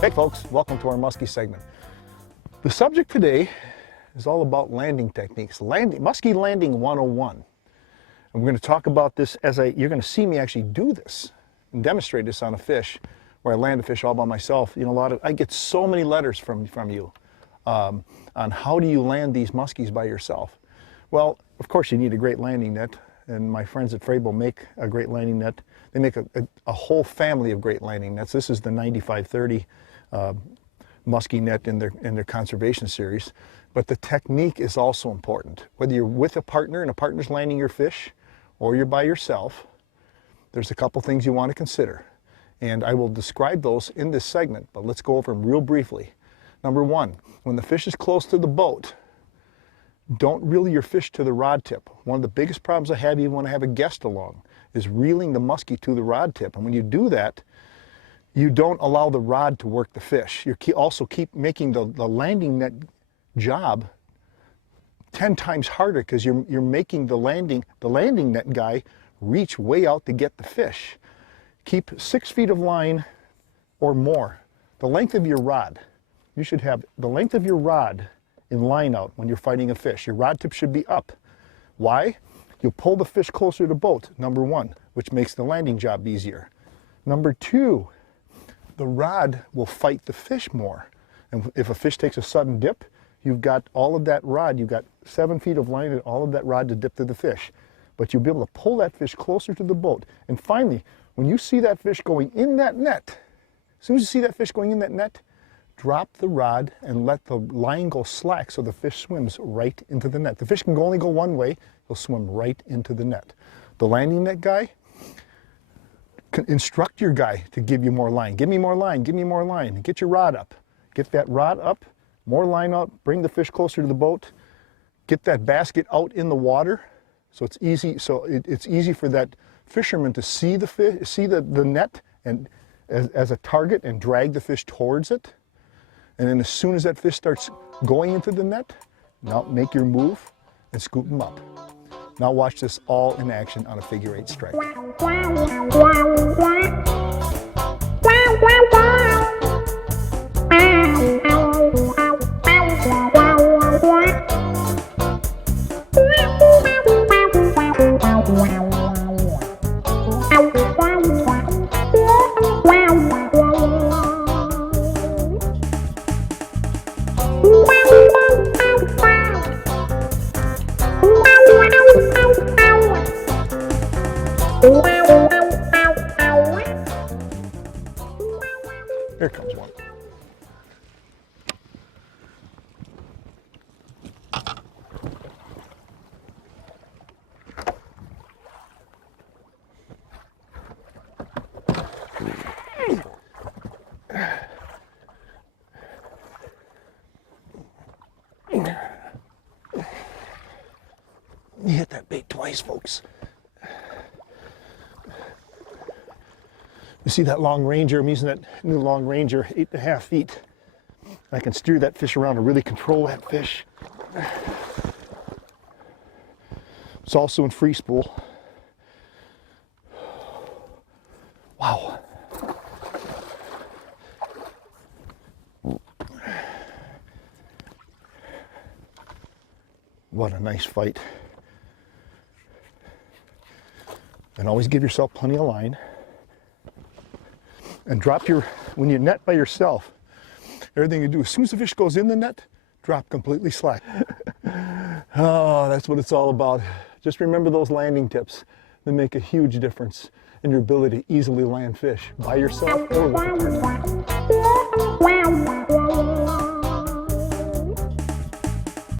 Hey folks, welcome to our Musky segment. The subject today is all about landing techniques, Musky Landing 101. And we're going to talk about this you're going to see me actually do this and demonstrate this on a fish where I land a fish all by myself. You know, I get so many letters from you on how do you land these muskies by yourself. Well, of course you need a great landing net, and my friends at Frable make a great landing net. They make a whole family of great landing nets. This is the 9530 musky net in their conservation series. But the technique is also important. Whether you're with a partner and a partner's landing your fish, or you're by yourself, there's a couple things you want to consider. And I will describe those in this segment, but let's go over them real briefly. Number one, when the fish is close to the boat, don't reel your fish to the rod tip. One of the biggest problems I have even when I have a guest along is reeling the muskie to the rod tip. And when you do that, you don't allow the rod to work the fish. You also keep making the landing net job 10 times harder because you're making the landing net guy reach way out to get the fish. Keep 6 feet of line or more. The length of your rod. You should have the length of your rod in line out when you're fighting a fish. Your rod tip should be up. Why? You'll pull the fish closer to the boat, number one, which makes the landing job easier. Number two, the rod will fight the fish more. And if a fish takes a sudden dip, you've got all of that rod, you've got 7 feet of line and all of that rod to dip to the fish. But you'll be able to pull that fish closer to the boat. And finally, when you see that fish going in that net, as soon as you see that fish going in that net, drop the rod and let the line go slack so the fish swims right into the net. The fish can only go one way, he'll swim right into the net. The landing net guy, instruct your guy to give you more line. Give me more line, give me more line. Get your rod up. Get that rod up, more line out, bring the fish closer to the boat. Get that basket out in the water so it's easy. So it's easy for that fisherman to see the fish, see the net and as a target and drag the fish towards it. And then as soon as that fish starts going into the net, now make your move and scoop them up. Now watch this all in action on a figure 8 strike. Here comes one. You hit that bait twice, folks. You see that long Ranger? I'm using that new long Ranger, 8.5 feet. I can steer that fish around and really control that fish. It's also in free spool. Wow. What a nice fight. And always give yourself plenty of line. And drop when you net by yourself, everything you do, as soon as the fish goes in the net, drop completely slack. Oh, that's what it's all about. Just remember those landing tips. They make a huge difference in your ability to easily land fish by yourself or with a partner.